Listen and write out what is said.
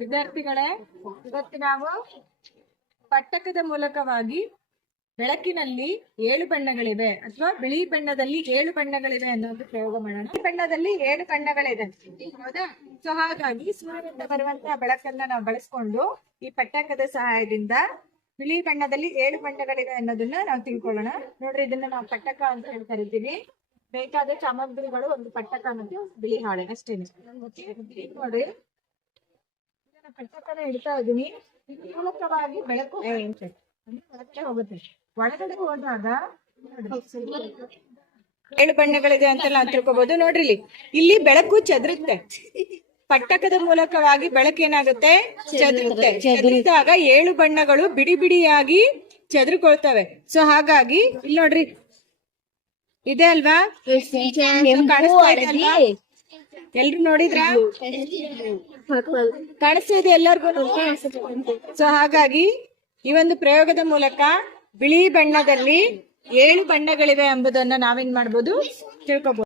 ವಿದ್ಯಾರ್ಥಿಗಳೇ, ಇವತ್ತು ನಾವು ಪಟ್ಟಕದ ಮೂಲಕವಾಗಿ ಬೆಳಕಿನಲ್ಲಿ 7 ಬಣ್ಣಗಳಿವೆ ಅಥವಾ ಬಿಳಿ ಬಣ್ಣದಲ್ಲಿ 7 ಬಣ್ಣಗಳಿವೆ ಅನ್ನೋದು ಪ್ರಯೋಗ ಮಾಡೋಣ. ಬಿಳಿ ಬಣ್ಣದಲ್ಲಿ 7 ಬಣ್ಣಗಳಿದೆ, ಹೌದಾ? ಸೊ ಹಾಗಾಗಿ ಸೂರ್ಯನಿಂದ ಬರುವಂತಹ ಬೆಳಕನ್ನ ನಾವು ಬಳಸ್ಕೊಂಡು ಈ ಪಟ್ಟಕದ ಸಹಾಯದಿಂದ ಬಿಳಿ ಬಣ್ಣದಲ್ಲಿ 7 ಬಣ್ಣಗಳಿವೆ ಅನ್ನೋದನ್ನ ನಾವು ತಿಳ್ಕೊಳ್ಳೋಣ. ನೋಡ್ರಿ, ಇದನ್ನ ನಾವು ಪಟ್ಟಕ ಅಂತ ಹೇಳಿ ಕರಿತೀವಿ. ಬೇಕಾದ ಸಾಮಗ್ರಿಗಳು ಒಂದು ಪಟ್ಟಕ ಮತ್ತು ಬಿಳಿ ಹಾಳೆ ಅಷ್ಟೇನೆ. ನೋಡ್ರಿ, ಪಟ್ಟಕನ ಇಡ್ತಾ ಇದೀನಿ. ಮೂಲಕವಾಗಿ ಬೆಳಕು ಹೊರಗಡೆ ಹೋಗುತ್ತೆ. ಒಳಗಡೆ ಹೋದಾಗ 7 ಬಣ್ಣಗಳಿದೆ ಅಂತ ನಾವು ತಿಳ್ಕೊಬಹುದು. ನೋಡ್ರಿ, ಇಲ್ಲಿ ಬೆಳಕು ಚದುರುತ್ತೆ. ಪಟ್ಟಕದ ಮೂಲಕವಾಗಿ ಬೆಳಕೇನಾಗುತ್ತೆ? ಚದುರುತ್ತೆ. ಚದುರಿದಾಗ 7 ಬಣ್ಣಗಳು ಬಿಡಿ ಬಿಡಿಯಾಗಿ ಚದುರಿಕೊಳ್ತವೆ. ಸೊ ಹಾಗಾಗಿ ಇಲ್ಲಿ ನೋಡ್ರಿ, ಇದೆ ಅಲ್ವಾ? ಕಾಣಿಸ್ತಾ ಇದೆ ಅಲ್ವಾ? ಎಲ್ರು ನೋಡಿದ್ರ? ಕಾಣಿಸ್ತಾ ಇದೆ ಎಲ್ಲರಿಗೂ? ಸೊ ಹಾಗಾಗಿ ಈ ಒಂದು ಪ್ರಯೋಗದ ಮೂಲಕ ಬಿಳಿ ಬಣ್ಣದಲ್ಲಿ 7 ಬಣ್ಣಗಳಿವೆ ಎಂಬುದನ್ನ ನಾವೇನ್ ಮಾಡ್ಬೋದು? ತಿಳ್ಕೊಬಹುದು.